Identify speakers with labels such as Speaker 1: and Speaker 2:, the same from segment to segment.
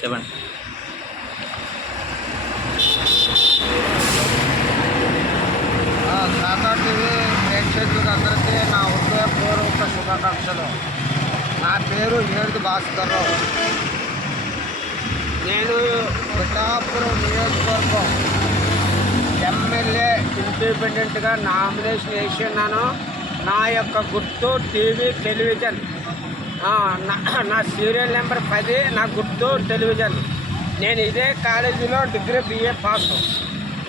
Speaker 1: చెప్పండి.
Speaker 2: సాకా టీవీ ప్రేక్షకులకు నా హృదయపూర్వక శుభాకాంక్షలు. నా పేరు ఏడు భాస్కర్ నేను పిఠాపురం నియోజకవర్గం ఎమ్మెల్యే ఇండిపెండెంట్గా నామినేషన్ వేసి ఉన్నాను. నా యొక్క గుర్తు టీవీ టెలివిజన్ నా- నా సీరియల్ నెంబర్ పది నా గుర్తు టెలివిజన్ నేను ఇదే కాలేజీలో డిగ్రీ బిఏ పాస్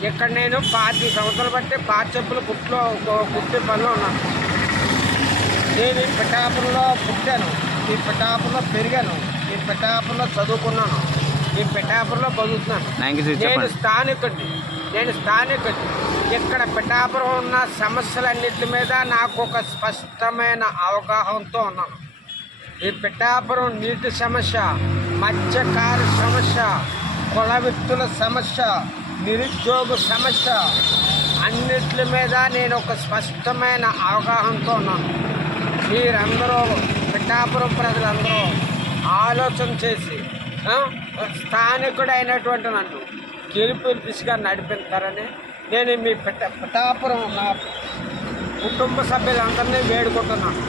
Speaker 2: ఇక్కడ నేను పాతి సంవత్సరాలు బట్టి పాతి చెప్పులు కుట్లో కుట్టే పనిలో ఉన్నాను నేను ఈ పిఠాపురంలో పుట్టాను. ఈ పిఠాపురంలో పెరిగాను. ఈ పిఠాపురంలో చదువుకున్నాను. ఈ పిఠాపురంలో బతుకుతున్నాను.
Speaker 1: యూ
Speaker 2: నేను స్థానికుడిని. నేను స్థానికుడిని. ఇక్కడ పిఠాపురం ఉన్న సమస్యలన్నిటి మీద నాకు ఒక స్పష్టమైన అవగాహనతో ఉన్నాను. ఈ పిఠాపురం నీటి సమస్య మత్స్యకార సమస్య కుల వ్యక్తుల సమస్య నిరుద్యోగ సమస్య అన్నిటి మీద నేను ఒక స్పష్టమైన అవగాహనతో ఉన్నాను. మీరందరూ పిఠాపురం ప్రజలందరూ ఆలోచన చేసి స్థానికుడైనటువంటి నన్ను గెలుపు దిశగా నడిపిస్తారని నేను మీ పిఠ పిఠాపురం నా కుటుంబ సభ్యులందరినీ వేడుకుంటున్నాను.